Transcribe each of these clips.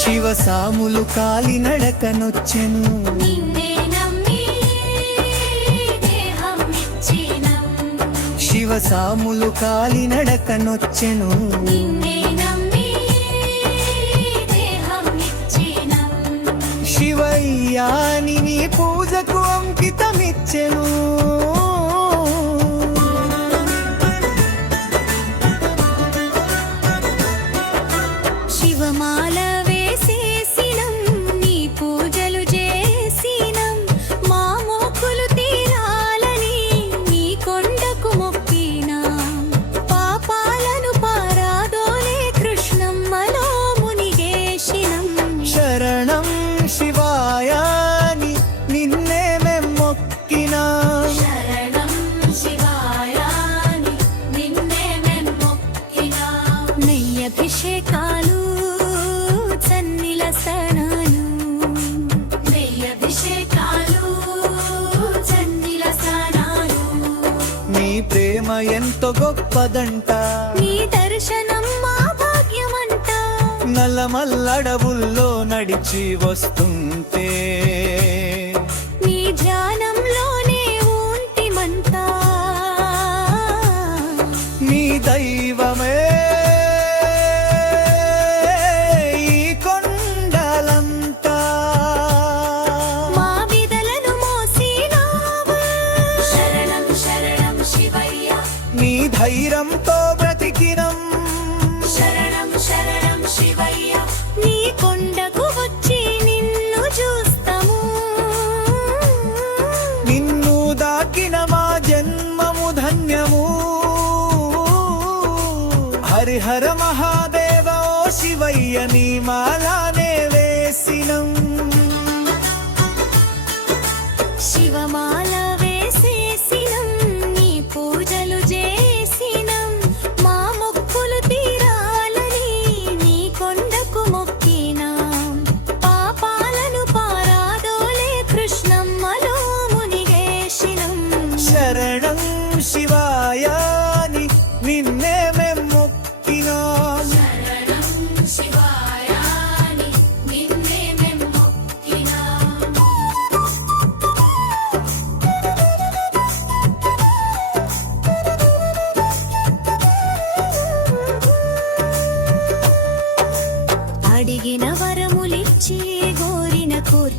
శివ సాములు కాలినడకనొచ్చెను నిన్నే నమ్మి దేహం ఇచ్చినం శివ సాములు కాలినడకనొచ్చెను దేహం ఇచ్చినం శివయ్యాని నీ పూజకు అంకితమిచ్చెను. నెయ్యభిషేకాలు చన్నిల స్నానాలు. నెయ్యభిషేకాలు చన్నిల స్నానాలు. నీ ప్రేమ ఎంతో గొప్పదంట. నీ దర్శనం మా భాగ్యమంట. నల్లమల్లడవుల్లో నడిచి వస్తుంటే. నీ ధ్యానంలోనే ధైర్యంతో బ్రతికినం. శరణం శరణం శివయ్య నీ కొండకు వచ్చి నిన్ను చూస్తాము. నిన్ను దాకిన మా జన్మము ధన్యము. హరిహర మహాదేవ శివయ్య నీ మాలానే వేసినం.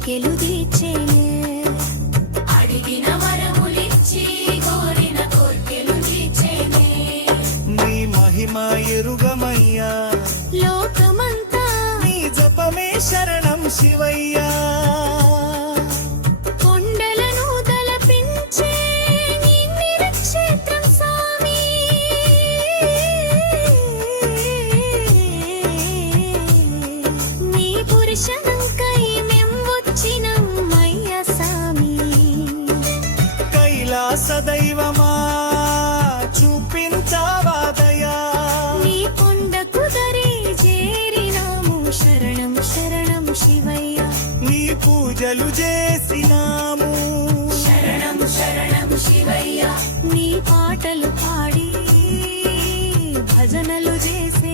కోర్కెలు తీర్చేలే అడిగిన వరములిచ్చి గోరిన కోర్కెలు తీర్చేలే నీ మహిమ ఎరుగమయ్యా. లోకమంతా నీ జపమే శరణం శివయ్యా. కొండలను తలపించే నీ నిరక్షేత్రం స్వామి. నీ పురుషనంకై పూజలు చేసినాము. శివయ్య. నీ పాటలు పాడి భజనలు చేసే